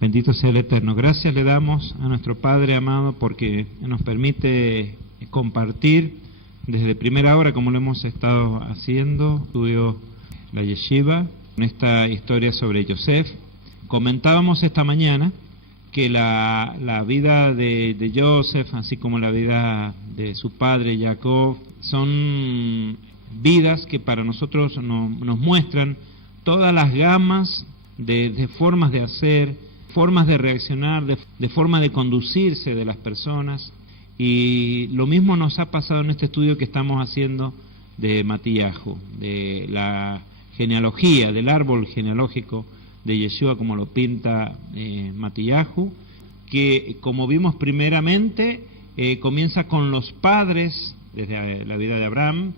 Bendito sea el Eterno. Gracias le damos a nuestro Padre amado porque nos permite compartir desde primera hora, como lo hemos estado haciendo, estudio la Yeshiva, en esta historia sobre Yosef. Comentábamos esta mañana que la vida de Yosef, así como la vida de su padre Jacob, son vidas que para nosotros nos muestran todas las gamas de formas de hacer, formas de reaccionar, de forma de conducirse de las personas. Y lo mismo nos ha pasado en este estudio que estamos haciendo de Matillahu, de la genealogía, del árbol genealógico de Yeshua, como lo pinta Matillahu, que como vimos primeramente, comienza con los padres, desde la vida de Abraham,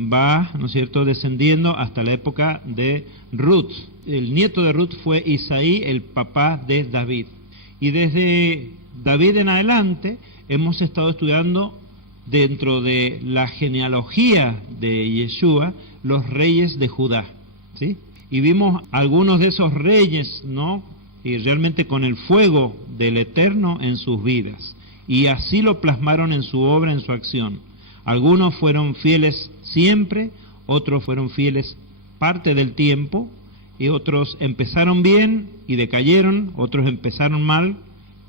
va, ¿no es cierto?, descendiendo hasta la época de Ruth. El nieto de Ruth fue Isaí, el papá de David. Y desde David en adelante hemos estado estudiando dentro de la genealogía de Yeshua los reyes de Judá, ¿sí? Y vimos algunos de esos reyes, ¿no?, y realmente con el fuego del Eterno en sus vidas. Y así lo plasmaron en su obra, en su acción. Algunos fueron fieles siempre, otros fueron fieles parte del tiempo, y otros empezaron bien y decayeron, otros empezaron mal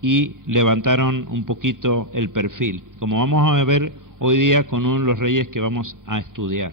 y levantaron un poquito el perfil, como vamos a ver hoy día con uno de los reyes que vamos a estudiar.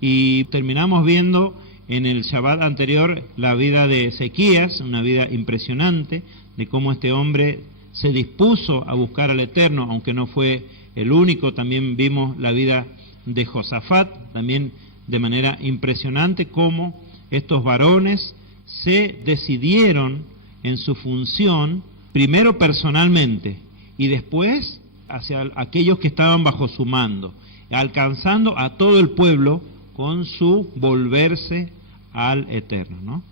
Y terminamos viendo en el Shabbat anterior la vida de Ezequías, una vida impresionante, de cómo este hombre se dispuso a buscar al Eterno, aunque no fue el único. También vimos la vida de Josafat, también de manera impresionante, cómo estos varones se decidieron en su función, primero personalmente y después hacia aquellos que estaban bajo su mando, alcanzando a todo el pueblo con su volverse al Eterno, ¿no?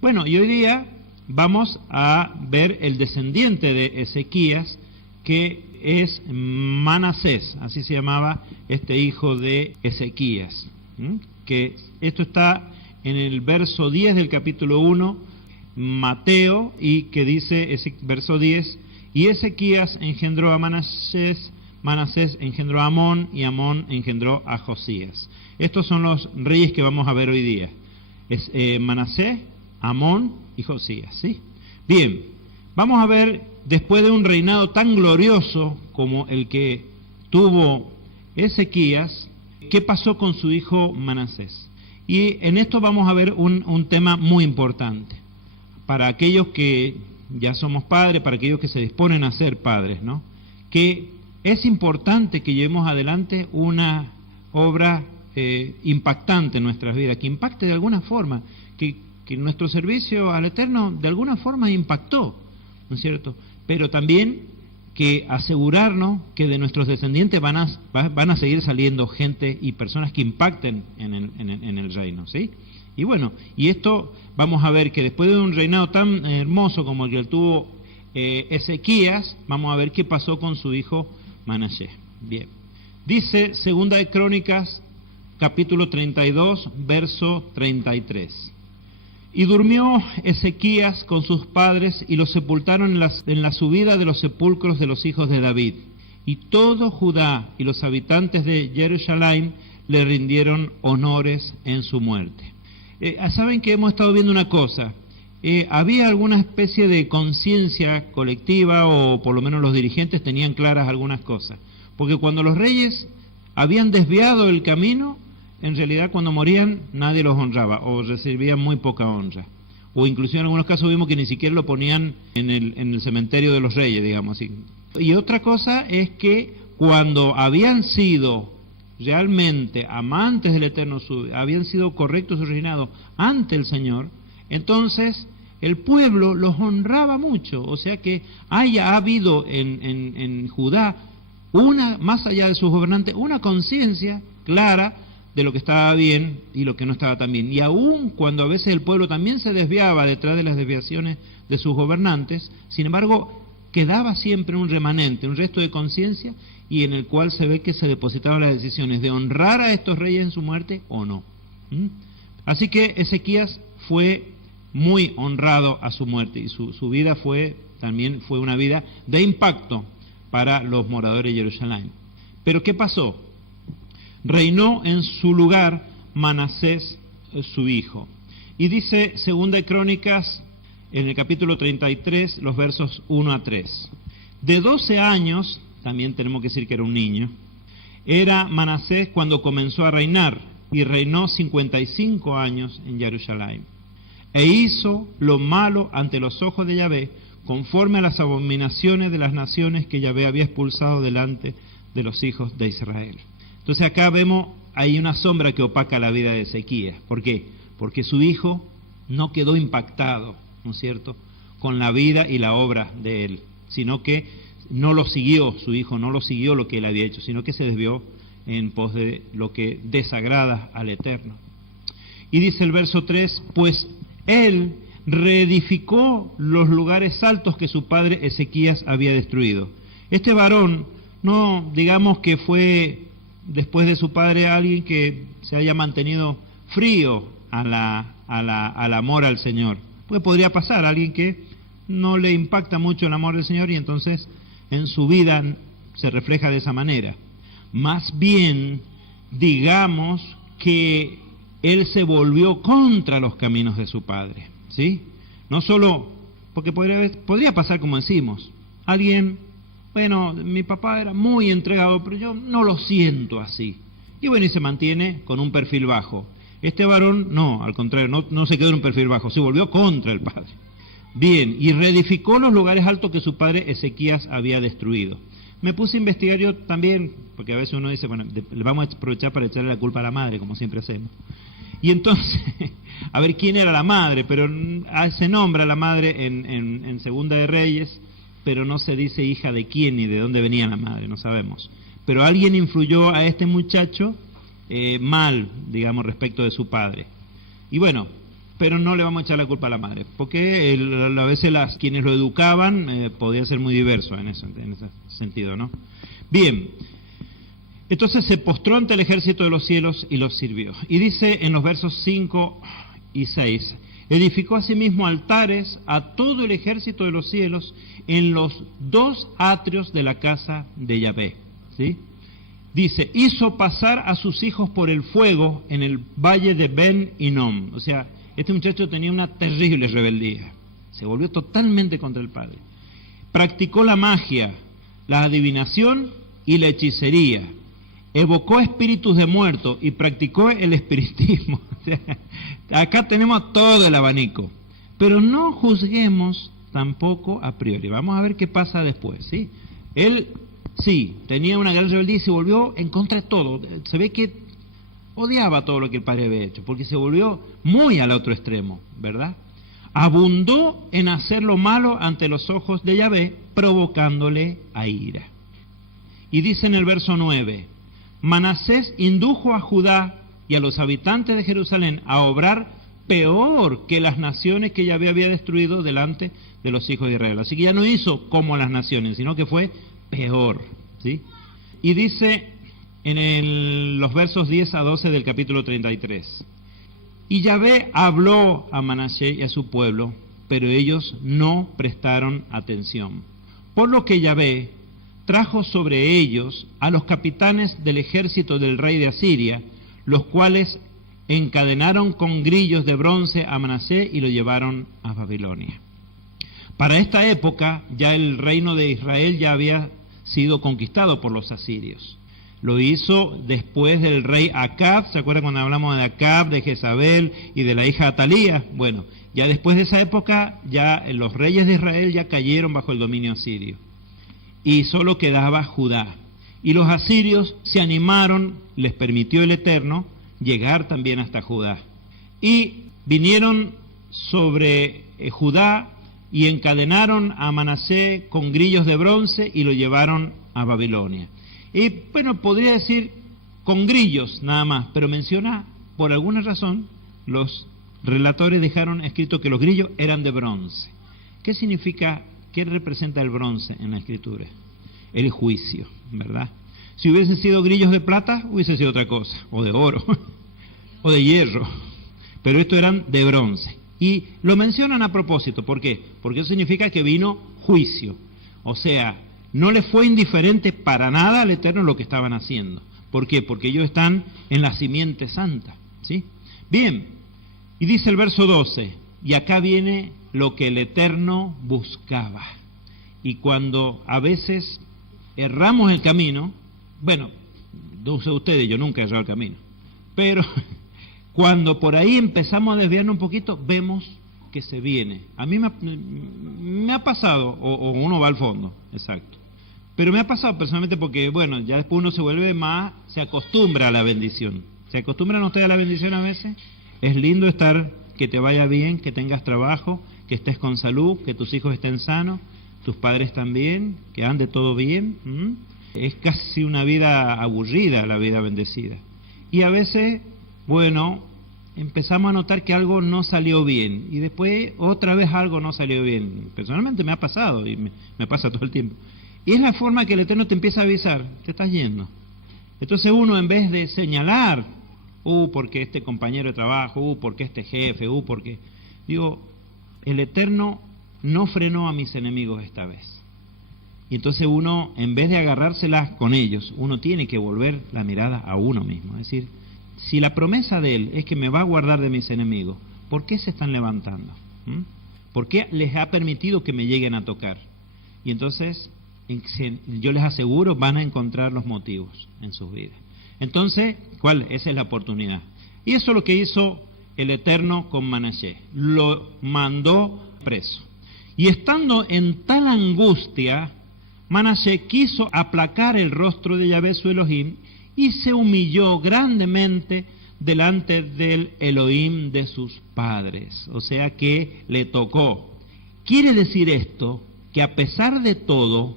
Bueno, y hoy día vamos a ver el descendiente de Ezequías, que es Manasés, así se llamaba este hijo de Ezequías, que esto está en el verso 10 del capítulo 1, Mateo, y que dice, ese verso 10, y Ezequías engendró a Manasés, Manasés engendró a Amón, y Amón engendró a Josías. Estos son los reyes que vamos a ver hoy día. Es Manasés, Amón y Josías, ¿sí? Bien, vamos a ver, después de un reinado tan glorioso como el que tuvo Ezequías, ¿qué pasó con su hijo Manasés? Y en esto vamos a ver un tema muy importante para aquellos que ya somos padres, para aquellos que se disponen a ser padres, ¿no? Que es importante que llevemos adelante una obra impactante en nuestras vidas, que impacte de alguna forma, que nuestro servicio al Eterno de alguna forma impactó, ¿no es cierto? Pero también que asegurarnos que de nuestros descendientes van a seguir saliendo gente y personas que impacten en el reino, ¿sí? Y bueno, y esto vamos a ver que después de un reinado tan hermoso como el que tuvo Ezequías, vamos a ver qué pasó con su hijo Manasés. Bien, dice Segunda de Crónicas, capítulo 32, verso 33. Y durmió Ezequías con sus padres y los sepultaron en la subida de los sepulcros de los hijos de David. Y todo Judá y los habitantes de Jerusalén le rindieron honores en su muerte. Saben que hemos estado viendo una cosa. Había alguna especie de conciencia colectiva, o por lo menos los dirigentes tenían claras algunas cosas. Porque cuando los reyes habían desviado el camino, en realidad cuando morían nadie los honraba o recibían muy poca honra, o inclusive en algunos casos vimos que ni siquiera lo ponían en el cementerio de los reyes, digamos así. Y otra cosa es que cuando habían sido realmente amantes del Eterno, habían sido correctos su reinado ante el Señor, entonces el pueblo los honraba mucho. O sea que ha habido en Judá más allá de sus gobernantes, una conciencia clara de lo que estaba bien y lo que no estaba tan bien. Y aun cuando a veces el pueblo también se desviaba detrás de las desviaciones de sus gobernantes, sin embargo, quedaba siempre un remanente, un resto de conciencia, y en el cual se ve que se depositaban las decisiones de honrar a estos reyes en su muerte o no. Así que Ezequías fue muy honrado a su muerte, y su vida también fue una vida de impacto para los moradores de Jerusalén. Pero ¿qué pasó? Reinó en su lugar Manasés, su hijo. Y dice 2 de Crónicas, en el capítulo 33, los versos 1 a 3. De 12 años, también tenemos que decir que era un niño, era Manasés cuando comenzó a reinar, y reinó 55 años en Jerusalén. E hizo lo malo ante los ojos de Yahvé, conforme a las abominaciones de las naciones que Yahvé había expulsado delante de los hijos de Israel. Entonces acá vemos, hay una sombra que opaca la vida de Ezequías. ¿Por qué? Porque su hijo no quedó impactado, ¿no es cierto?, con la vida y la obra de él, sino que no lo siguió, su hijo no lo siguió lo que él había hecho, sino que se desvió en pos de lo que desagrada al Eterno. Y dice el verso 3, pues él reedificó los lugares altos que su padre Ezequías había destruido. Este varón, no digamos que fue después de su padre alguien que se haya mantenido frío al amor al Señor. Pues podría pasar alguien que no le impacta mucho el amor del Señor y entonces en su vida se refleja de esa manera. Más bien, digamos que él se volvió contra los caminos de su padre, ¿sí? No solo, porque podría pasar como decimos, alguien, bueno, mi papá era muy entregado, pero yo no lo siento así. Y bueno, y se mantiene con un perfil bajo. Este varón, no, al contrario, no se quedó en un perfil bajo, se volvió contra el padre. Bien, y reedificó los lugares altos que su padre Ezequías había destruido. Me puse a investigar yo también, porque a veces uno dice, bueno, le vamos a aprovechar para echarle la culpa a la madre, como siempre hacemos. Y entonces, a ver quién era la madre, pero se nombra la madre en Segunda de Reyes, pero no se dice hija de quién ni de dónde venía la madre, no sabemos. Pero alguien influyó a este muchacho mal, digamos, respecto de su padre. Y bueno, pero no le vamos a echar la culpa a la madre, porque a veces quienes lo educaban podía ser muy diverso en ese sentido, ¿no? Bien, entonces se postró ante el ejército de los cielos y los sirvió. Y dice en los versos 5 y 6, edificó asimismo altares a todo el ejército de los cielos en los 2 atrios de la casa de Yahvé, ¿sí? Dice, hizo pasar a sus hijos por el fuego en el valle de Ben Hinnom. O sea, este muchacho tenía una terrible rebeldía, se volvió totalmente contra el padre. Practicó la magia, la adivinación y la hechicería, evocó espíritus de muertos y practicó el espiritismo. O sea, acá tenemos todo el abanico, pero no juzguemos tampoco a priori. Vamos a ver qué pasa después, ¿sí? Él, sí, tenía una gran rebeldía y se volvió en contra de todo. Se ve que odiaba todo lo que el padre había hecho, porque se volvió muy al otro extremo, ¿verdad? Abundó en hacer lo malo ante los ojos de Yahvé, provocándole a ira. Y dice en el verso 9, Manasés indujo a Judá y a los habitantes de Jerusalén a obrar peor que las naciones que Yahvé había destruido delante de los hijos de Israel. Así que ya no hizo como las naciones, sino que fue peor, ¿sí? Y dice en los versos 10 a 12 del capítulo 33, y Yahvé habló a Manasés y a su pueblo, pero ellos no prestaron atención. Por lo que Yahvé trajo sobre ellos a los capitanes del ejército del rey de Asiria, los cuales encadenaron con grillos de bronce a Manasés y lo llevaron a Babilonia. Para esta época ya el reino de Israel ya había sido conquistado por los asirios. Lo hizo después del rey Acab. ¿Se acuerdan cuando hablamos de Acab, de Jezabel y de la hija Atalía? Bueno, ya después de esa época, ya los reyes de Israel ya cayeron bajo el dominio asirio. Y solo quedaba Judá. Y los asirios se animaron, les permitió el Eterno llegar también hasta Judá. Y vinieron sobre Judá y encadenaron a Manasés con grillos de bronce y lo llevaron a Babilonia. Y bueno, podría decir con grillos nada más, pero menciona, por alguna razón, los relatores dejaron escrito que los grillos eran de bronce. ¿Qué significa, qué representa el bronce en la escritura? El juicio, ¿verdad? Si hubiesen sido grillos de plata, hubiese sido otra cosa, o de oro, o de hierro, pero estos eran de bronce. Y lo mencionan a propósito, ¿por qué? Porque eso significa que vino juicio. O sea, no le fue indiferente para nada al Eterno lo que estaban haciendo. ¿Por qué? Porque ellos están en la simiente santa, ¿sí? Bien, y dice el verso 12, y acá viene lo que el Eterno buscaba. Y cuando a veces erramos el camino, bueno, no sé ustedes, yo nunca he errado el camino, pero cuando por ahí empezamos a desviarnos un poquito, vemos que se viene. A mí me ha pasado, o uno va al fondo, exacto. Pero me ha pasado personalmente porque, bueno, ya después uno se vuelve más, se acostumbra a la bendición. ¿Se acostumbran ustedes a la bendición a veces? Es lindo estar, que te vaya bien, que tengas trabajo, que estés con salud, que tus hijos estén sanos, tus padres también, que ande todo bien. Es casi una vida aburrida, la vida bendecida. Y a veces, bueno, empezamos a notar que algo no salió bien y después otra vez algo no salió bien. Personalmente me ha pasado y me pasa todo el tiempo. Y es la forma que el Eterno te empieza a avisar, te estás yendo. Entonces uno, en vez de señalar, porque este compañero de trabajo, porque este jefe, porque... Digo, el Eterno no frenó a mis enemigos esta vez. Y entonces uno, en vez de agarrárselas con ellos, uno tiene que volver la mirada a uno mismo. Es decir, si la promesa de Él es que me va a guardar de mis enemigos, ¿por qué se están levantando? ¿Por qué les ha permitido que me lleguen a tocar? Y entonces, yo les aseguro, van a encontrar los motivos en sus vidas. Entonces, ¿cuál? Esa es la oportunidad. Y eso es lo que hizo el Eterno con Manasés. Lo mandó preso. Y estando en tal angustia, Manasés quiso aplacar el rostro de Yahvé su Elohim y se humilló grandemente delante del Elohim de sus padres. O sea que le tocó. Quiere decir esto, que a pesar de todo,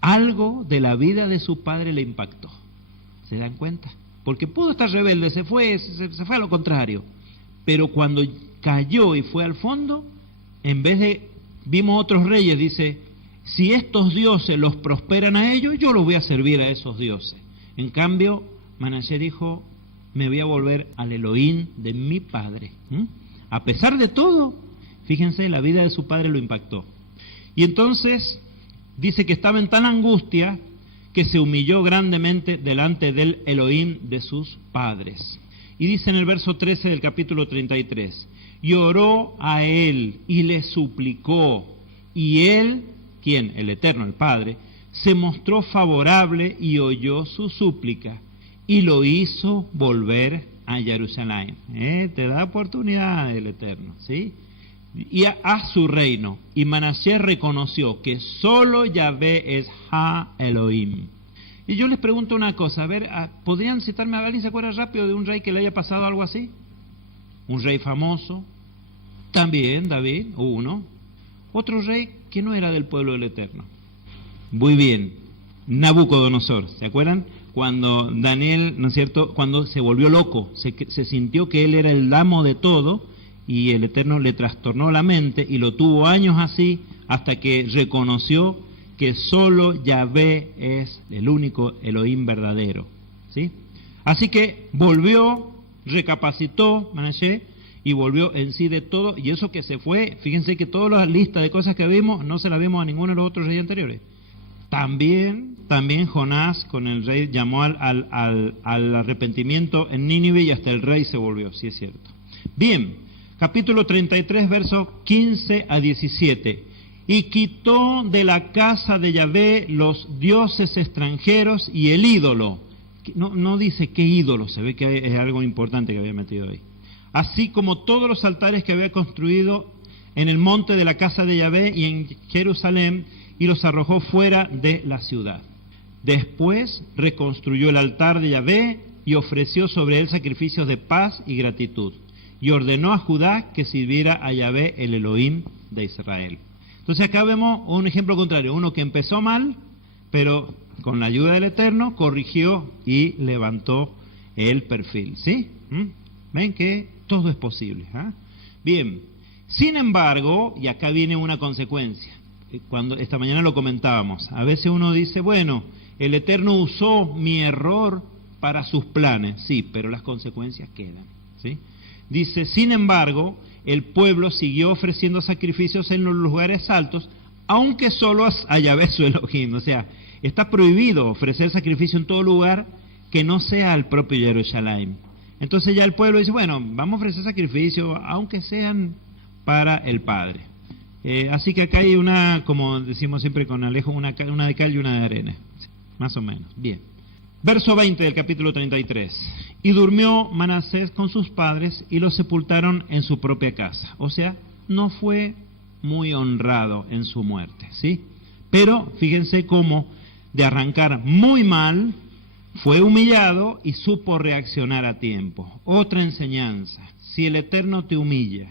algo de la vida de su padre le impactó. ¿Se dan cuenta? Porque pudo estar rebelde, se fue a lo contrario. Pero cuando cayó y fue al fondo, en vez de, vimos otros reyes, dice, si estos dioses los prosperan a ellos, yo los voy a servir a esos dioses. En cambio, Manasés dijo, me voy a volver al Elohim de mi padre. A pesar de todo, fíjense, la vida de su padre lo impactó. Y entonces, dice que estaba en tal angustia que se humilló grandemente delante del Elohim de sus padres. Y dice en el verso 13 del capítulo 33, y oró a él y le suplicó, y él, ¿quién? El Eterno, el Padre, se mostró favorable y oyó su súplica, y lo hizo volver a Jerusalén. Te da oportunidad el Eterno, ¿sí? Y a su reino. Y Manasés reconoció que solo Yahvé es Ha Elohim. Y yo les pregunto una cosa, a ver, ¿podrían citarme, alguien se acuerda rápido de un rey que le haya pasado algo así? Un rey famoso, también David, uno. Otro rey que no era del pueblo del Eterno. Muy bien, Nabucodonosor, ¿se acuerdan? Cuando Daniel, ¿no es cierto?, cuando se volvió loco, se sintió que él era el amo de todo, y el Eterno le trastornó la mente, y lo tuvo años así, hasta que reconoció que solo Yahvé es el único Elohim verdadero, ¿sí? Así que volvió, recapacitó Manasés, y volvió en sí de todo, y eso que se fue, fíjense que toda la lista de cosas que vimos, no se la vimos a ninguno de los otros reyes anteriores. También Jonás con el rey llamó al arrepentimiento en Nínive, y hasta el rey se volvió, sí es cierto. Bien, capítulo 33, versos 15 a 17. Y quitó de la casa de Yahvé los dioses extranjeros y el ídolo. No dice qué ídolo, se ve que es algo importante que había metido ahí. Así como todos los altares que había construido en el monte de la casa de Yahvé y en Jerusalén, y los arrojó fuera de la ciudad. Después reconstruyó el altar de Yahvé y ofreció sobre él sacrificios de paz y gratitud. Y ordenó a Judá que sirviera a Yahvé, el Elohim de Israel. Entonces acá vemos un ejemplo contrario, uno que empezó mal, pero con la ayuda del Eterno corrigió y levantó el perfil, ¿sí? Ven que todo es posible. Bien, sin embargo, y acá viene una consecuencia, cuando esta mañana lo comentábamos, a veces uno dice, bueno, el Eterno usó mi error para sus planes, sí, pero las consecuencias quedan, ¿sí? Dice, sin embargo, el pueblo siguió ofreciendo sacrificios en los lugares altos, aunque solo a Yahvé su Elohim. O sea, está prohibido ofrecer sacrificio en todo lugar que no sea al propio Jerusalén. Entonces ya el pueblo dice, bueno, vamos a ofrecer sacrificio, aunque sean para el Padre. Así que acá hay una, como decimos siempre con Alejo, una de cal y una de arena, más o menos. Bien. Verso 20 del capítulo 33. Y durmió Manasés con sus padres y los sepultaron en su propia casa. O sea, no fue muy honrado en su muerte, ¿sí? Pero fíjense cómo de arrancar muy mal, fue humillado y supo reaccionar a tiempo. Otra enseñanza, si el Eterno te humilla,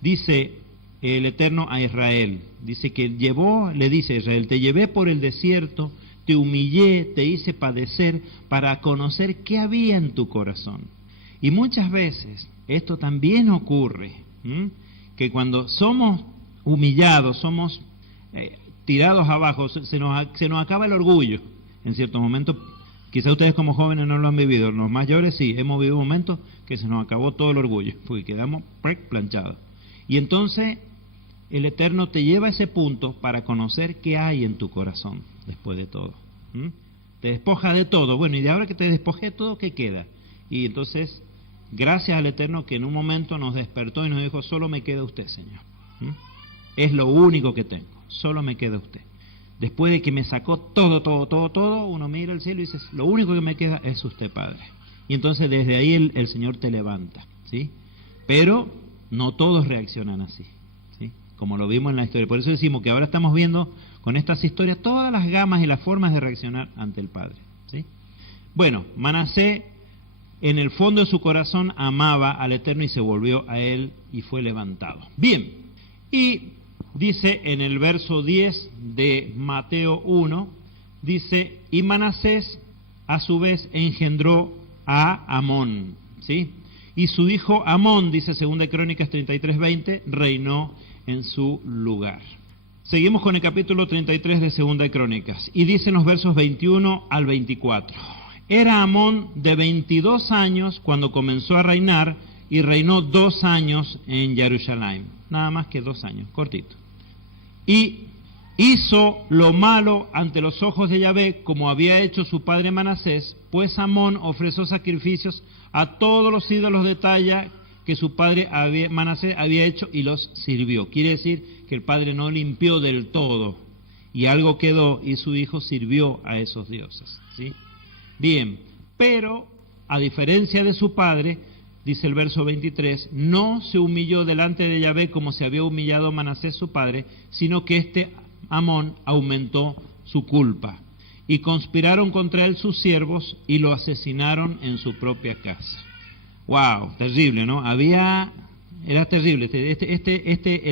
dice el Eterno a Israel, dice que le dice a Israel, te llevé por el desierto, te humillé, te hice padecer para conocer qué había en tu corazón. Y muchas veces esto también ocurre, que cuando somos humillados, somos tirados abajo, se nos acaba el orgullo en ciertos momentos. Quizá ustedes como jóvenes no lo han vivido, los mayores sí, hemos vivido momentos que se nos acabó todo el orgullo, porque quedamos planchados. Y entonces el Eterno te lleva a ese punto para conocer qué hay en tu corazón después de todo. Te despoja de todo, bueno, y de ahora que te despojé de todo, ¿qué queda? Y entonces, gracias al Eterno que en un momento nos despertó y nos dijo, solo me queda usted, Señor. Es lo único que tengo, solo me queda usted. Después de que me sacó todo, uno mira al cielo y dice, lo único que me queda es usted, Padre. Y entonces desde ahí el Señor te levanta, ¿sí? Pero no todos reaccionan así, ¿sí? Como lo vimos en la historia. Por eso decimos que ahora estamos viendo con estas historias todas las gamas y las formas de reaccionar ante el Padre, ¿sí? Bueno, Manasés en el fondo de su corazón amaba al Eterno y se volvió a él y fue levantado. Bien, y dice en el verso 10 de Mateo 1, dice, y Manasés a su vez engendró a Amón, ¿sí? Y su hijo Amón, dice 2 Crónicas 33:20, reinó en su lugar. Seguimos con el capítulo 33 de 2 Crónicas, y dicen los versos 21 al 24. Era Amón de 22 años cuando comenzó a reinar, y reinó 2 años en Jerusalén. Nada más que 2 años, cortito. Y hizo lo malo ante los ojos de Yahvé, como había hecho su padre Manasés, pues Amón ofreció sacrificios a todos los ídolos de talla que su padre Manasés había hecho y los sirvió. Quiere decir que el padre no limpió del todo y algo quedó y su hijo sirvió a esos dioses, ¿sí? Bien, pero a diferencia de su padre, dice el verso 23, no se humilló delante de Yahvé como se había humillado Manasés su padre, sino que Amón aumentó su culpa. Y conspiraron contra él sus siervos y lo asesinaron en su propia casa. ¡Wow! Terrible, ¿no? Era terrible.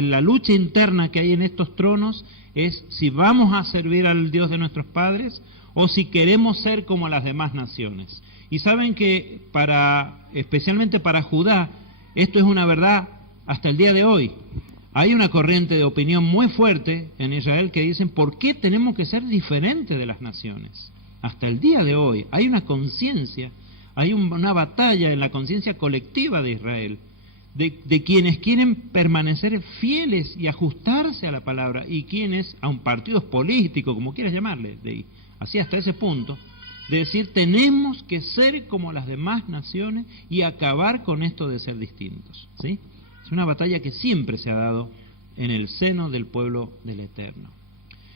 La lucha interna que hay en estos tronos es si vamos a servir al Dios de nuestros padres o si queremos ser como las demás naciones. Y saben que especialmente para Judá, esto es una verdad hasta el día de hoy. Hay una corriente de opinión muy fuerte en Israel que dicen, ¿por qué tenemos que ser diferentes de las naciones? Hasta el día de hoy hay una conciencia, hay una batalla en la conciencia colectiva de Israel, de quienes quieren permanecer fieles y ajustarse a la palabra, y quienes, a un partido político, como quieras llamarle, así hasta ese punto, de decir, tenemos que ser como las demás naciones y acabar con esto de ser distintos, ¿sí? Es una batalla que siempre se ha dado en el seno del pueblo del Eterno.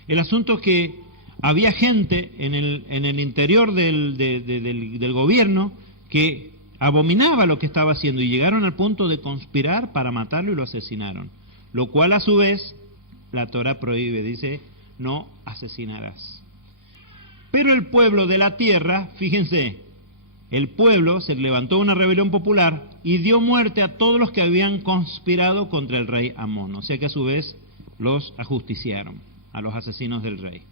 El asunto es que había gente en el interior del gobierno que abominaba lo que estaba haciendo y llegaron al punto de conspirar para matarlo y lo asesinaron. Lo cual a su vez la Torah prohíbe, dice, no asesinarás. Pero el pueblo de la tierra, fíjense, el pueblo se levantó una rebelión popular y dio muerte a todos los que habían conspirado contra el rey Amón. O sea que a su vez los ajusticiaron a los asesinos del rey.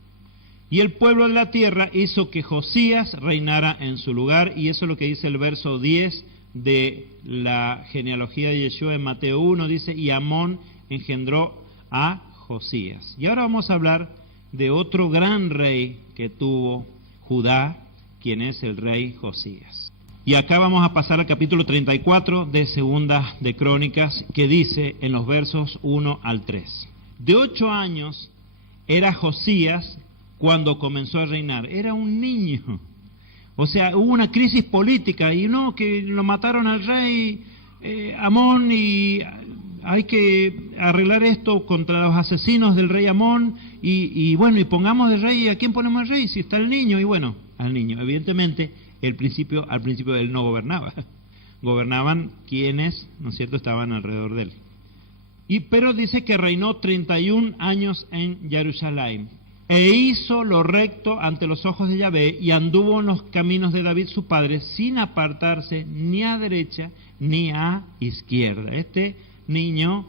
Y el pueblo de la tierra hizo que Josías reinara en su lugar, y eso es lo que dice el verso 10 de la genealogía de Yeshua en Mateo 1, dice, y Amón engendró a Josías. Y ahora vamos a hablar de otro gran rey que tuvo Judá, quien es el rey Josías. Y acá vamos a pasar al capítulo 34 de Segunda de Crónicas, que dice en los versos 1 al 3. De 8 años era Josías cuando comenzó a reinar. Era un niño. O sea, hubo una crisis política y no, que lo mataron al rey Amón y hay que arreglar esto contra los asesinos del rey Amón y bueno, y pongamos de rey. ¿A quién ponemos de rey? Si está el niño. Y bueno, al niño. Evidentemente, al principio él no gobernaba. Gobernaban quienes, ¿no es cierto?, estaban alrededor de él. Pero dice que reinó 31 años en Jerusalén. E hizo lo recto ante los ojos de Yahvé, y anduvo en los caminos de David su padre, sin apartarse ni a derecha ni a izquierda. Este niño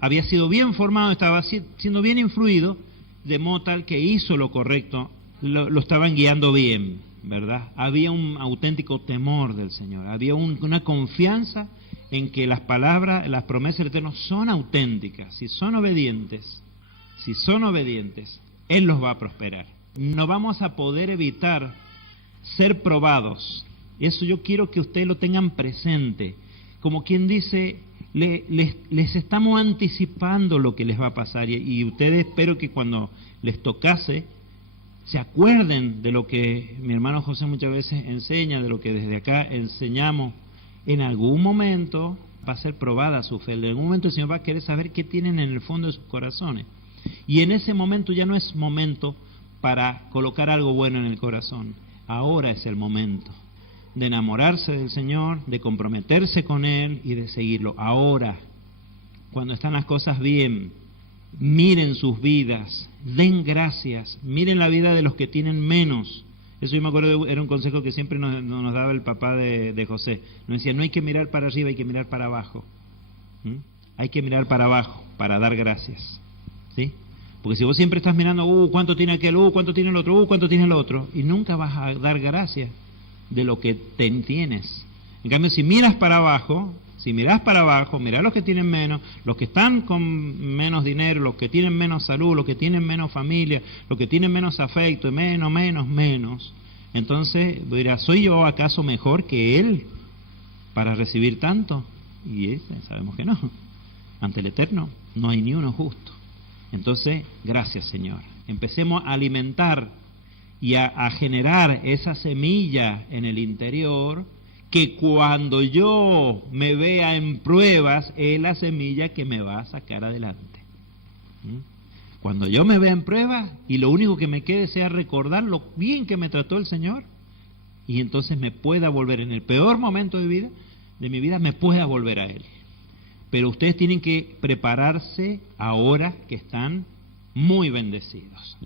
había sido bien formado, estaba siendo bien influido, de modo tal que hizo lo correcto, lo estaban guiando bien, ¿verdad? Había un auténtico temor del Señor, había una confianza en que las palabras, las promesas del Eterno son auténticas, si son obedientes, Él los va a prosperar. No vamos a poder evitar ser probados. Eso yo quiero que ustedes lo tengan presente. Como quien dice, les estamos anticipando lo que les va a pasar. Y ustedes, espero que cuando les tocase, se acuerden de lo que mi hermano José muchas veces enseña, de lo que desde acá enseñamos. En algún momento va a ser probada su fe. En algún momento el Señor va a querer saber qué tienen en el fondo de sus corazones. Y en ese momento ya no es momento para colocar algo bueno en el corazón. Ahora es el momento de enamorarse del Señor, de comprometerse con Él y de seguirlo. Ahora, cuando están las cosas bien, miren sus vidas, den gracias, miren la vida de los que tienen menos. Eso yo me acuerdo, era un consejo que siempre nos daba el papá de José. Nos decía, no hay que mirar para arriba, hay que mirar para abajo. Hay que mirar para abajo, para dar gracias. ¿Sí? Porque si vos siempre estás mirando, cuánto tiene aquel, cuánto tiene el otro, cuánto tiene el otro, y nunca vas a dar gracias de lo que tienes. En cambio, si miras para abajo, mirá los que tienen menos, los que están con menos dinero, los que tienen menos salud, los que tienen menos familia, los que tienen menos afecto, menos. Entonces, dirás, ¿soy yo acaso mejor que él para recibir tanto? Y sabemos que no. Ante el Eterno no hay ni uno justo. Entonces, gracias Señor. Empecemos a alimentar y a generar esa semilla en el interior, que cuando yo me vea en pruebas, es la semilla que me va a sacar adelante. Cuando yo me vea en pruebas y lo único que me quede sea recordar lo bien que me trató el Señor, y entonces me pueda volver en el peor momento de mi vida, me pueda volver a Él. Pero ustedes tienen que prepararse ahora que están muy bendecidos.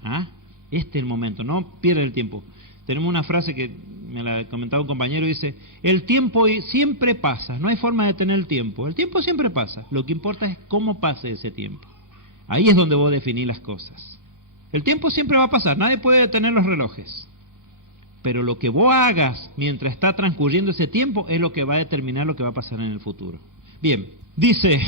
Este es el momento, no pierdan el tiempo. Tenemos una frase que me la comentaba un compañero, dice, el tiempo siempre pasa, no hay forma de tener el tiempo siempre pasa, lo que importa es cómo pase ese tiempo. Ahí es donde vos definís las cosas. El tiempo siempre va a pasar, nadie puede detener los relojes, pero lo que vos hagas mientras está transcurriendo ese tiempo es lo que va a determinar lo que va a pasar en el futuro. Bien, dice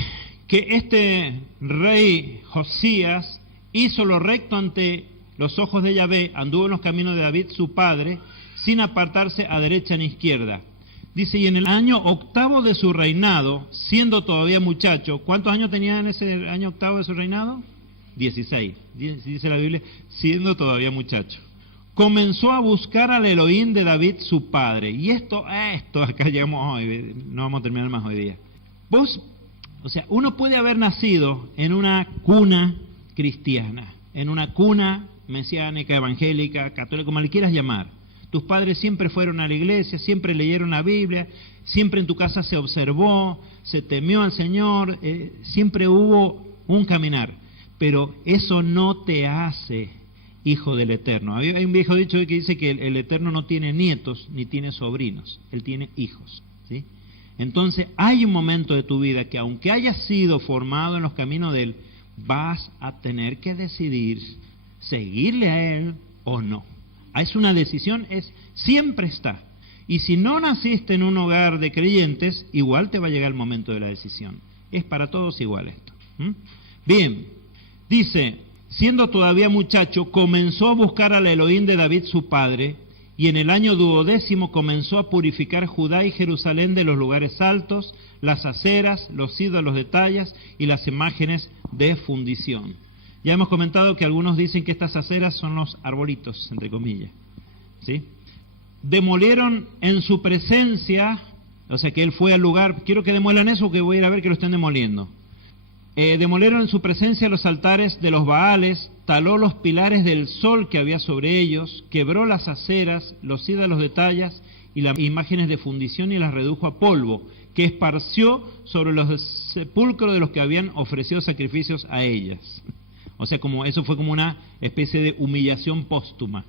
que este rey Josías hizo lo recto ante los ojos de Yahvé, anduvo en los caminos de David su padre, sin apartarse a derecha ni izquierda. Dice, y en el año 8 de su reinado, siendo todavía muchacho, ¿cuántos años tenía en ese año 8 de su reinado? 16, dice la Biblia, siendo todavía muchacho. Comenzó a buscar al Elohim de David su padre. Y esto, acá llegamos hoy, no vamos a terminar más hoy día. Uno puede haber nacido en una cuna cristiana, en una cuna mesiánica, evangélica, católica, como le quieras llamar. Tus padres siempre fueron a la iglesia, siempre leyeron la Biblia, siempre en tu casa se observó, se temió al Señor, siempre hubo un caminar. Pero eso no te hace hijo del Eterno. Hay un viejo dicho que dice que el Eterno no tiene nietos ni tiene sobrinos, Él tiene hijos, ¿sí? Entonces hay un momento de tu vida que aunque hayas sido formado en los caminos de Él, vas a tener que decidir seguirle a Él o no. Es una decisión, siempre está. Y si no naciste en un hogar de creyentes, igual te va a llegar el momento de la decisión. Es para todos igual esto. Bien, dice, siendo todavía muchacho, comenzó a buscar al Elohim de David su padre, y en el año 12 comenzó a purificar Judá y Jerusalén de los lugares altos, las aceras, los ídolos de tallas y las imágenes de fundición. Ya hemos comentado que algunos dicen que estas aceras son los arbolitos, entre comillas, ¿sí? Demolieron en su presencia, o sea que él fue al lugar, quiero que demuelan eso, que voy a ir a ver que lo estén demoliendo. Demolieron en su presencia los altares de los Baales, taló los pilares del sol que había sobre ellos, quebró las aceras, los ídolos de tallas y las imágenes de fundición y las redujo a polvo, que esparció sobre los sepulcros de los que habían ofrecido sacrificios a ellas. O sea, como eso fue como una especie de humillación póstuma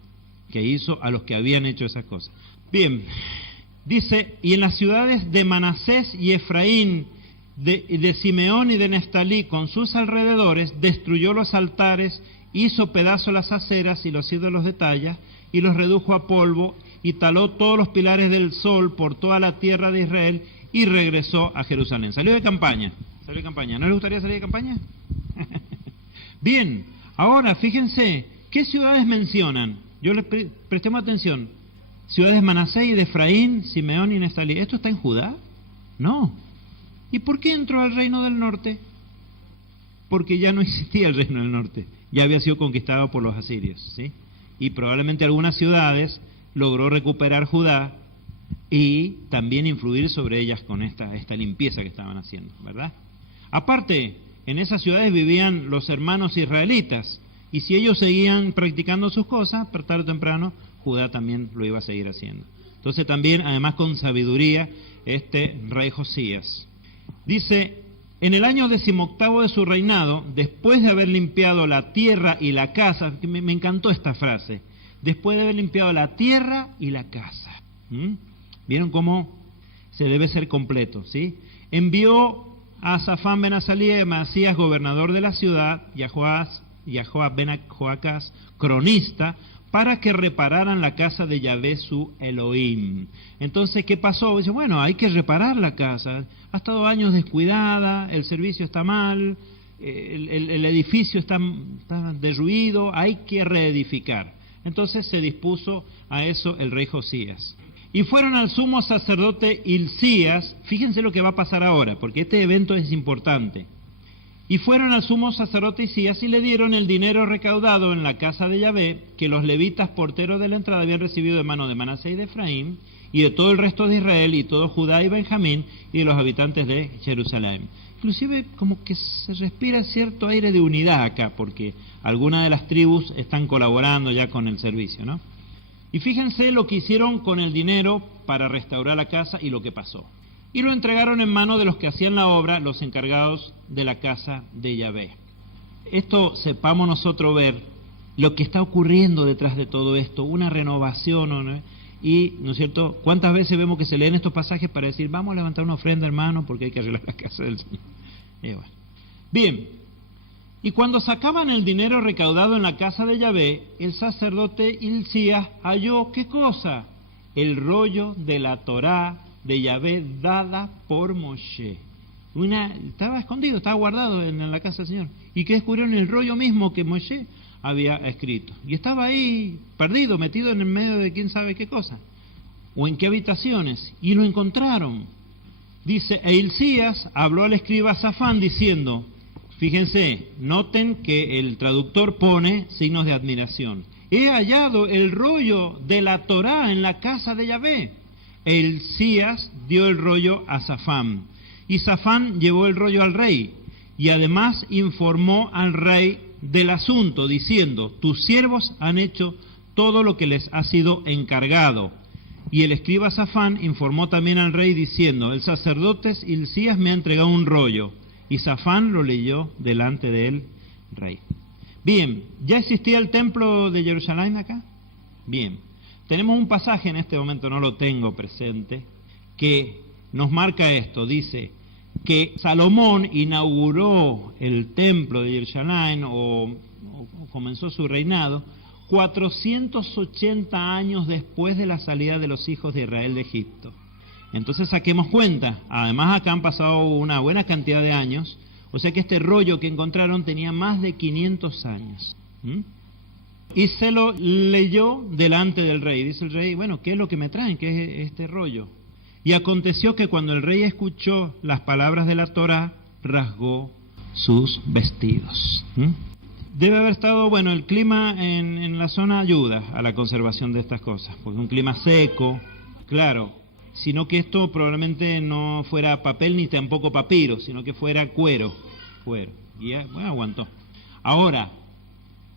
que hizo a los que habían hecho esas cosas. Bien, dice, y en las ciudades de Manasés y Efraín, de Simeón y de Neftalí, con sus alrededores, destruyó los altares, hizo pedazos las aceras y los ídolos de talla, y los redujo a polvo, y taló todos los pilares del sol por toda la tierra de Israel, y regresó a Jerusalén. Salió de campaña. ¿No le gustaría salir de campaña? Bien, ahora fíjense, ¿qué ciudades mencionan? Yo les prestemos atención. Ciudades de Manasés y de Efraín, Simeón y Neftalí. ¿Esto está en Judá? No. ¿Y por qué entró al reino del norte? Porque ya no existía el reino del norte. Ya había sido conquistado por los asirios, ¿sí? Y probablemente algunas ciudades logró recuperar Judá y también influir sobre ellas con esta limpieza que estaban haciendo, ¿verdad? Aparte, en esas ciudades vivían los hermanos israelitas, y si ellos seguían practicando sus cosas, tarde o temprano, Judá también lo iba a seguir haciendo. Entonces también, además con sabiduría, rey Josías. Dice, en el año 18 de su reinado, después de haber limpiado la tierra y la casa, me encantó esta frase, después de haber limpiado la tierra y la casa. ¿Vieron cómo se debe ser completo? ¿Sí? Envió a Safán ben Azalía, Maasías, gobernador de la ciudad, y a Joab ben Joacás, cronista, para que repararan la casa de Yahvé su Elohim. Entonces, ¿qué pasó? Dice, bueno, hay que reparar la casa. Ha estado años descuidada, el servicio está mal, el edificio está derruido, hay que reedificar. Entonces se dispuso a eso el rey Josías. Y fueron al sumo sacerdote Hilcías, fíjense lo que va a pasar ahora, porque este evento es importante. Y fueron al sumo sacerdote Hilcías y le dieron el dinero recaudado en la casa de Yahvé, que los levitas porteros de la entrada habían recibido de mano de Manasés y de Efraín, y de todo el resto de Israel, y todo Judá y Benjamín, y de los habitantes de Jerusalén. Inclusive como que se respira cierto aire de unidad acá, porque algunas de las tribus están colaborando ya con el servicio, ¿no? Y fíjense lo que hicieron con el dinero para restaurar la casa y lo que pasó. Y lo entregaron en manos de los que hacían la obra, los encargados de la casa de Yahvé. Esto sepamos nosotros ver lo que está ocurriendo detrás de todo esto, una renovación, ¿no? Y, ¿no es cierto?, ¿cuántas veces vemos que se leen estos pasajes para decir, vamos a levantar una ofrenda, hermano, porque hay que arreglar la casa del Señor? Bueno. Bien, y cuando sacaban el dinero recaudado en la casa de Yahvé, el sacerdote Hilcías halló, ¿qué cosa? El rollo de la Torá de Yahvé dada por Moshe. Estaba escondido, estaba guardado en la casa del Señor. ¿Y qué descubrieron? El rollo mismo que Moshe había escrito. Y estaba ahí, perdido, metido en el medio de quién sabe qué cosa. O en qué habitaciones. Y lo encontraron. Dice, e Hilcías habló al escriba Safán diciendo, fíjense, noten que el traductor pone signos de admiración. He hallado el rollo de la Torá en la casa de Yahvé. Hilcías dio el rollo a Safán, y Safán llevó el rollo al rey, y además informó al rey del asunto, diciendo, tus siervos han hecho todo lo que les ha sido encargado. Y el escriba Safán informó también al rey, diciendo, el sacerdote Hilcías me ha entregado un rollo, y Safán lo leyó delante del rey. Bien, ¿ya existía el templo de Jerusalén acá? Bien. Tenemos un pasaje, en este momento no lo tengo presente, que nos marca esto. Dice que Salomón inauguró el templo de Jerusalén o comenzó su reinado 480 años después de la salida de los hijos de Israel de Egipto. Entonces saquemos cuenta, además acá han pasado una buena cantidad de años, o sea que este rollo que encontraron tenía más de 500 años. y se lo leyó delante del rey. Dice el rey, bueno, ¿qué es lo que me traen? ¿Qué es este rollo? Y aconteció que cuando el rey escuchó las palabras de la Torá, rasgó sus vestidos. Debe haber estado, bueno, el clima en la zona ayuda a la conservación de estas cosas, porque un clima seco, claro, sino que esto probablemente no fuera papel ni tampoco papiro, sino que fuera cuero, y bueno, aguantó. Ahora,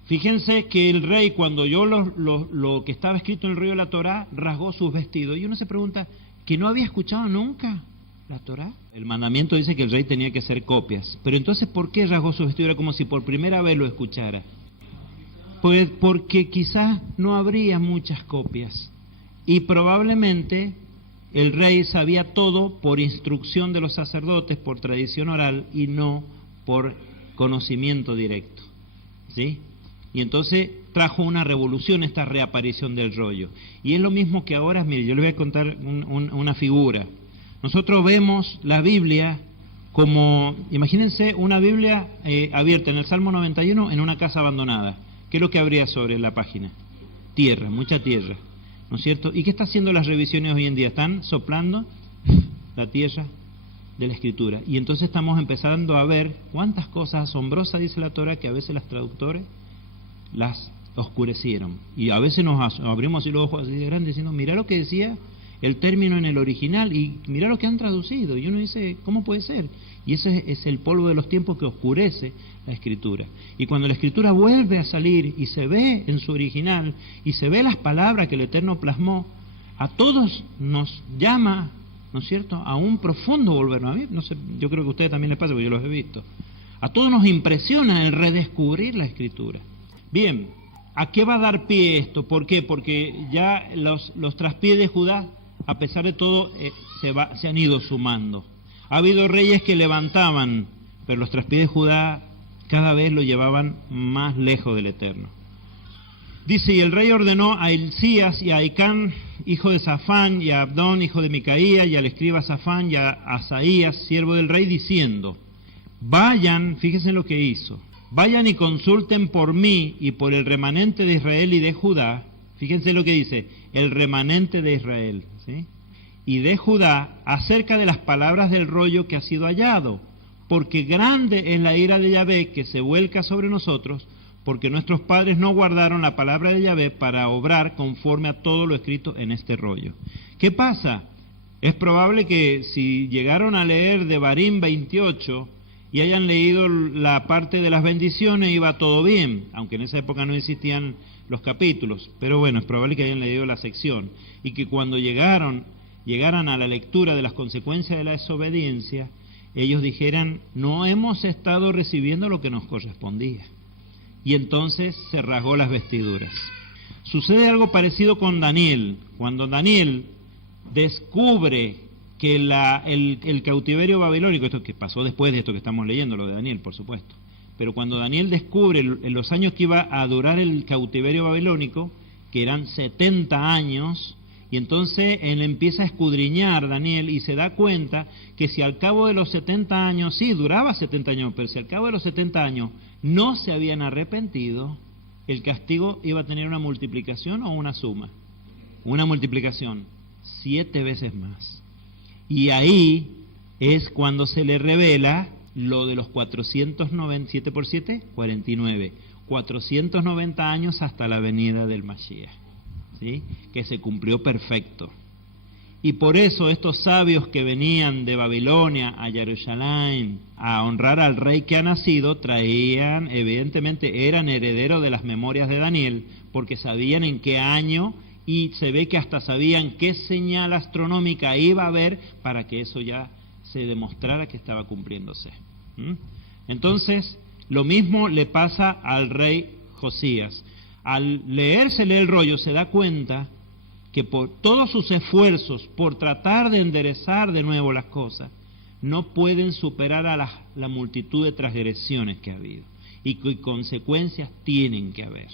fíjense que el rey, cuando oyó lo que estaba escrito en el rollo de la Torá, rasgó sus vestidos, y uno se pregunta, ¿que no había escuchado nunca la Torá? El mandamiento dice que el rey tenía que hacer copias, pero entonces, ¿por qué rasgó su vestido? Era como si por primera vez lo escuchara. Pues porque quizás no habría muchas copias, y probablemente el rey sabía todo por instrucción de los sacerdotes, por tradición oral, y no por conocimiento directo, ¿sí? Y entonces trajo una revolución esta reaparición del rollo. Y es lo mismo que ahora, mire, yo le voy a contar una figura. Nosotros vemos la Biblia como, imagínense una Biblia abierta en el Salmo 91 en una casa abandonada. ¿Qué es lo que habría sobre la página? Tierra, mucha tierra, ¿no es cierto? ¿Y qué está haciendo las revisiones hoy en día? Están soplando la tierra de la Escritura. Y entonces estamos empezando a ver cuántas cosas asombrosas dice la Torah que a veces los traductores las oscurecieron. Y a veces nos abrimos así los ojos así de grandes diciendo, mira lo que decía el término en el original y mira lo que han traducido. Y uno dice, ¿cómo puede ser? Y ese es el polvo de los tiempos que oscurece la Escritura. Y cuando la Escritura vuelve a salir y se ve en su original y se ve las palabras que el Eterno plasmó, a todos nos llama, ¿no es cierto?, a un profundo volver. A mí, no sé, yo creo que a ustedes también les pasa porque yo los he visto. A todos nos impresiona el redescubrir la Escritura. Bien, ¿a qué va a dar pie esto? ¿Por qué? Porque ya los traspiés de Judá, a pesar de todo, se han ido sumando. Ha habido reyes que levantaban, pero los traspiés de Judá cada vez lo llevaban más lejos del Eterno. Dice, y el rey ordenó a Hilcías y a Ahicam, hijo de Safán, y a Abdón, hijo de Micaía, y al escriba Safán, y a Asaías, siervo del rey, diciendo, vayan, fíjense lo que hizo, vayan y consulten por mí y por el remanente de Israel y de Judá. Fíjense lo que dice, el remanente de Israel, ¿sí?, y de Judá, acerca de las palabras del rollo que ha sido hallado, porque grande es la ira de Yahvé que se vuelca sobre nosotros, porque nuestros padres no guardaron la palabra de Yahvé para obrar conforme a todo lo escrito en este rollo. ¿Qué pasa? Es probable que si llegaron a leer Devarim 28 y hayan leído la parte de las bendiciones, iba todo bien, aunque en esa época no existían los capítulos, pero bueno, es probable que hayan leído la sección, y que cuando llegaran a la lectura de las consecuencias de la desobediencia, ellos dijeran, no hemos estado recibiendo lo que nos correspondía. Y entonces se rasgó las vestiduras. Sucede algo parecido con Daniel. Cuando Daniel descubre que el cautiverio babilónico, esto que pasó después de esto que estamos leyendo, lo de Daniel, por supuesto, pero cuando Daniel descubre en los años que iba a durar el cautiverio babilónico, que eran 70 años, y entonces él empieza a escudriñar, Daniel, y se da cuenta que si al cabo de los 70 años, sí, duraba 70 años, pero si al cabo de los 70 años no se habían arrepentido, el castigo iba a tener una multiplicación o una suma. Una multiplicación, 7 veces más. Y ahí es cuando se le revela lo de los 497 por 7, 49. 490 años hasta la venida del Mashiach, ¿sí?, que se cumplió perfecto. Y por eso estos sabios que venían de Babilonia a Jerusalén a honrar al rey que ha nacido, traían, evidentemente eran herederos de las memorias de Daniel, porque sabían en qué año, y se ve que hasta sabían qué señal astronómica iba a haber para que eso ya se demostrara que estaba cumpliéndose. Entonces, lo mismo le pasa al rey Josías. Al leérsele el rollo se da cuenta que por todos sus esfuerzos por tratar de enderezar de nuevo las cosas, no pueden superar a la multitud de transgresiones que ha habido y que consecuencias tienen que haber.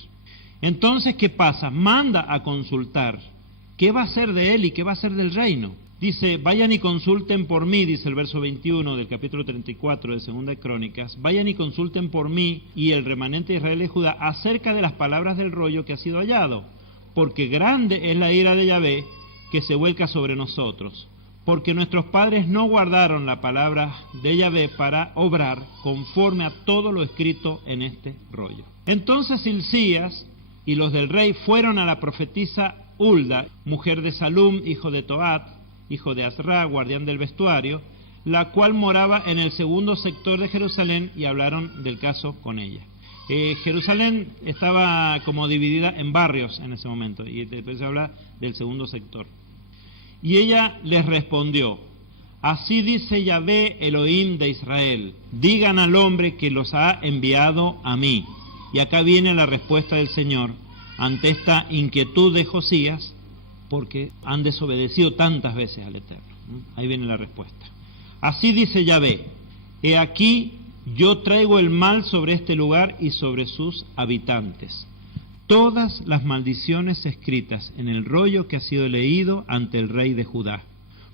Entonces, ¿qué pasa? Manda a consultar qué va a ser de él y qué va a ser del reino. Dice, vayan y consulten por mí, dice el verso 21 del capítulo 34 de Segunda de Crónicas, vayan y consulten por mí y el remanente de Israel y Judá acerca de las palabras del rollo que ha sido hallado, porque grande es la ira de Yahvé que se vuelca sobre nosotros, porque nuestros padres no guardaron la palabra de Yahvé para obrar conforme a todo lo escrito en este rollo. Entonces Hilcías y los del rey fueron a la profetisa Hulda, mujer de Salum, hijo de Toat, hijo de Asra, guardián del vestuario, la cual moraba en el segundo sector de Jerusalén, y hablaron del caso con ella. Jerusalén estaba como dividida en barrios en ese momento, y después se habla del segundo sector. Y ella les respondió, así dice Yahvé Elohim de Israel, digan al hombre que los ha enviado a mí. Y acá viene la respuesta del Señor ante esta inquietud de Josías, porque han desobedecido tantas veces al Eterno. Ahí viene la respuesta. Así dice Yahvé, he aquí yo traigo el mal sobre este lugar y sobre sus habitantes. Todas las maldiciones escritas en el rollo que ha sido leído ante el rey de Judá,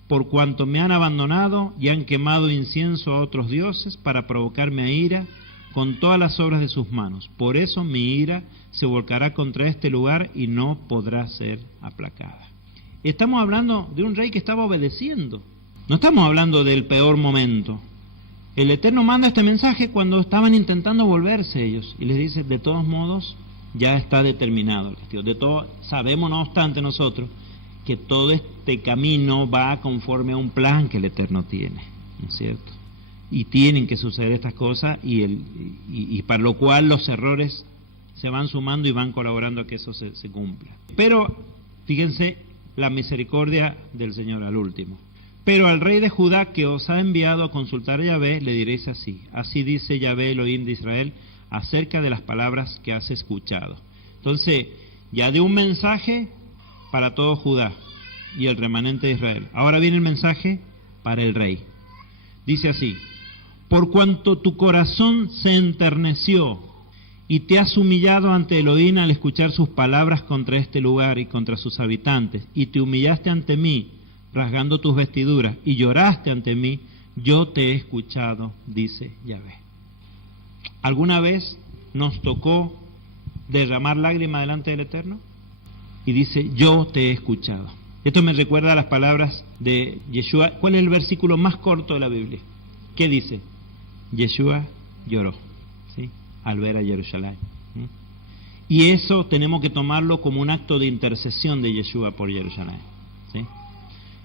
por cuanto me han abandonado y han quemado incienso a otros dioses para provocarme a ira con todas las obras de sus manos. Por eso mi ira se volcará contra este lugar y no podrá ser aplacada. Estamos hablando de un rey que estaba obedeciendo. No estamos hablando del peor momento. El Eterno manda este mensaje cuando estaban intentando volverse ellos. Y les dice, de todos modos, ya está determinado el castigo. De todo, sabemos, no obstante, nosotros, que todo este camino va conforme a un plan que el Eterno tiene. ¿No es cierto? Y tienen que suceder estas cosas y para lo cual los errores se van sumando y van colaborando a que eso se cumpla. Pero, fíjense, la misericordia del Señor al último. Pero al rey de Judá que os ha enviado a consultar a Yahvé, le diréis así, así dice Yahvé Elohim de Israel, acerca de las palabras que has escuchado. Entonces, ya dio un mensaje para todo Judá y el remanente de Israel. Ahora viene el mensaje para el rey. Dice así, por cuanto tu corazón se enterneció y te has humillado ante Elohim al escuchar sus palabras contra este lugar y contra sus habitantes, y te humillaste ante mí, rasgando tus vestiduras, y lloraste ante mí, yo te he escuchado, dice Yahvé. ¿Alguna vez nos tocó derramar lágrimas delante del Eterno? Y dice, yo te he escuchado. Esto me recuerda a las palabras de Yeshua. ¿Cuál es el versículo más corto de la Biblia? ¿Qué dice? Yeshua lloró, ¿sí?, al ver a Jerusalén. Y eso tenemos que tomarlo como un acto de intercesión de Yeshua por Jerusalén, ¿sí?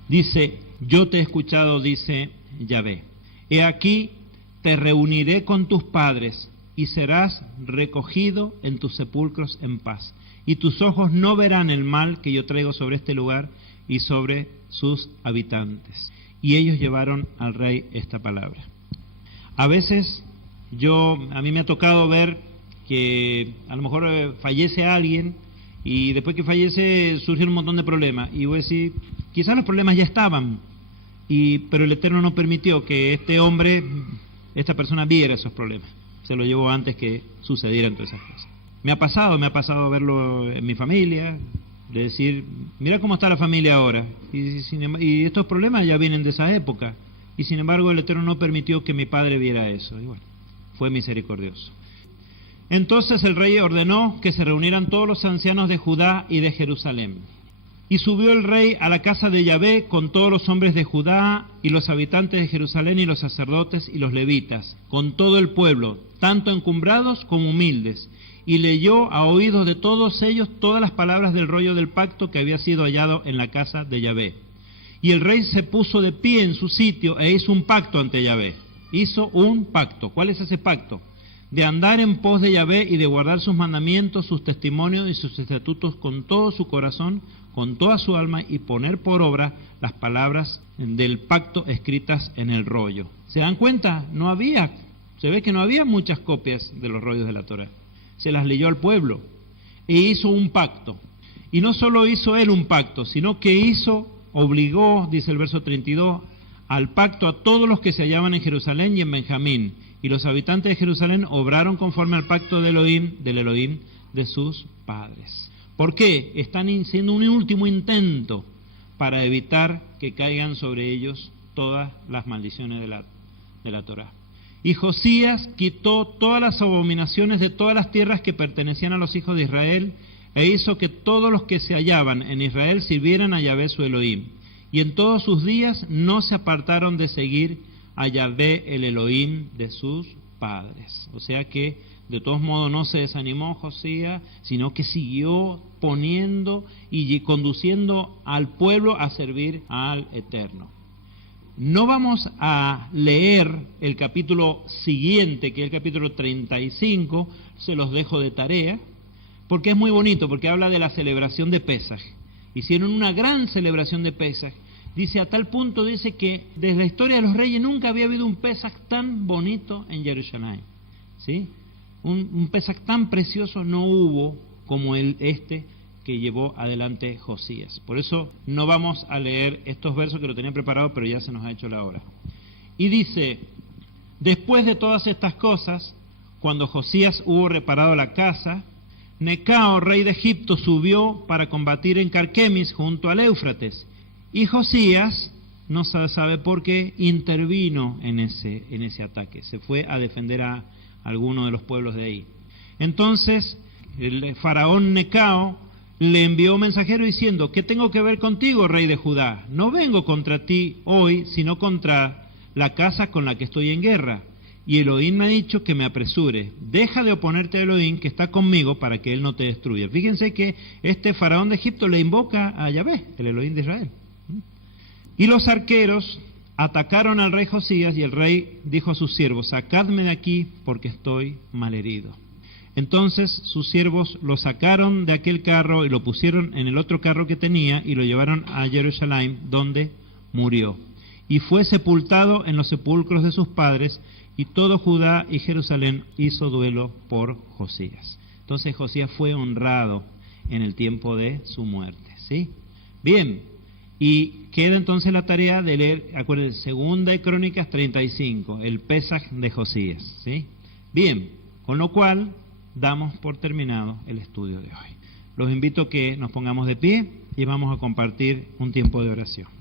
Dice, yo te he escuchado, dice Yahvé. He aquí, te reuniré con tus padres y serás recogido en tus sepulcros en paz. Y tus ojos no verán el mal que yo traigo sobre este lugar y sobre sus habitantes. Y ellos llevaron al rey esta palabra. A veces a mí me ha tocado ver que a lo mejor fallece alguien y después que fallece surgen un montón de problemas. Y voy a decir, quizás los problemas ya estaban, pero el Eterno no permitió que esta persona viera esos problemas. Se lo llevó antes que sucedieran todas esas cosas. Me ha pasado verlo en mi familia, de decir, mira cómo está la familia ahora. Y estos problemas ya vienen de esa época. Y sin embargo el Eterno no permitió que mi padre viera eso. Y bueno, fue misericordioso. Entonces el rey ordenó que se reunieran todos los ancianos de Judá y de Jerusalén. Y subió el rey a la casa de Yahvé con todos los hombres de Judá y los habitantes de Jerusalén y los sacerdotes y los levitas, con todo el pueblo, tanto encumbrados como humildes, y leyó a oídos de todos ellos todas las palabras del rollo del pacto que había sido hallado en la casa de Yahvé. Y el rey se puso de pie en su sitio e hizo un pacto ante Yahvé. Hizo un pacto. ¿Cuál es ese pacto? De andar en pos de Yahvé y de guardar sus mandamientos, sus testimonios y sus estatutos con todo su corazón, con toda su alma, y poner por obra las palabras del pacto escritas en el rollo. ¿Se dan cuenta? Se ve que no había muchas copias de los rollos de la Torá. Se las leyó al pueblo e hizo un pacto. Y no solo hizo él un pacto, sino que obligó, dice el verso 32, al pacto a todos los que se hallaban en Jerusalén y en Benjamín. Y los habitantes de Jerusalén obraron conforme al pacto del Elohim de sus padres. ¿Por qué? Están haciendo un último intento para evitar que caigan sobre ellos todas las maldiciones de la Torá. Y Josías quitó todas las abominaciones de todas las tierras que pertenecían a los hijos de Israel, e hizo que todos los que se hallaban en Israel sirvieran a Yahvé su Elohim. Y en todos sus días no se apartaron de seguir a Yahvé el Elohim de sus padres. O sea que de todos modos no se desanimó Josías, sino que siguió poniendo y conduciendo al pueblo a servir al Eterno. No vamos a leer el capítulo siguiente, que es el capítulo 35, se los dejo de tarea, porque es muy bonito, porque habla de la celebración de Pesaj. Hicieron una gran celebración de Pesaj. Dice, a tal punto, dice que desde la historia de los reyes nunca había habido un Pesaj tan bonito en Jerusalén. ¿Sí? Un Pesaj tan precioso no hubo como este que llevó adelante Josías. Por eso no vamos a leer estos versos que lo tenía preparado, pero ya se nos ha hecho la hora. Y dice, después de todas estas cosas, cuando Josías hubo reparado la casa, Necao, rey de Egipto, subió para combatir en Carquemis junto al Éufrates. Y Josías, no se sabe por qué, intervino en ese ataque. Se fue a defender a alguno de los pueblos de ahí. Entonces, el faraón Necao le envió un mensajero diciendo, ¿qué tengo que ver contigo, rey de Judá? No vengo contra ti hoy, sino contra la casa con la que estoy en guerra. Y Elohim me ha dicho que me apresure. Deja de oponerte a Elohim, que está conmigo, para que él no te destruya. Fíjense que este faraón de Egipto le invoca a Yahvé, el Elohim de Israel. Y los arqueros atacaron al rey Josías, y el rey dijo a sus siervos, sacadme de aquí, porque estoy malherido. Entonces sus siervos lo sacaron de aquel carro y lo pusieron en el otro carro que tenía y lo llevaron a Jerusalén, donde murió. Y fue sepultado en los sepulcros de sus padres, y todo Judá y Jerusalén hizo duelo por Josías. Entonces Josías fue honrado en el tiempo de su muerte. ¿Sí? Bien, y queda entonces la tarea de leer, acuérdense, Segunda y Crónicas 35, el Pesaj de Josías. ¿Sí? Bien, con lo cual damos por terminado el estudio de hoy. Los invito a que nos pongamos de pie y vamos a compartir un tiempo de oración.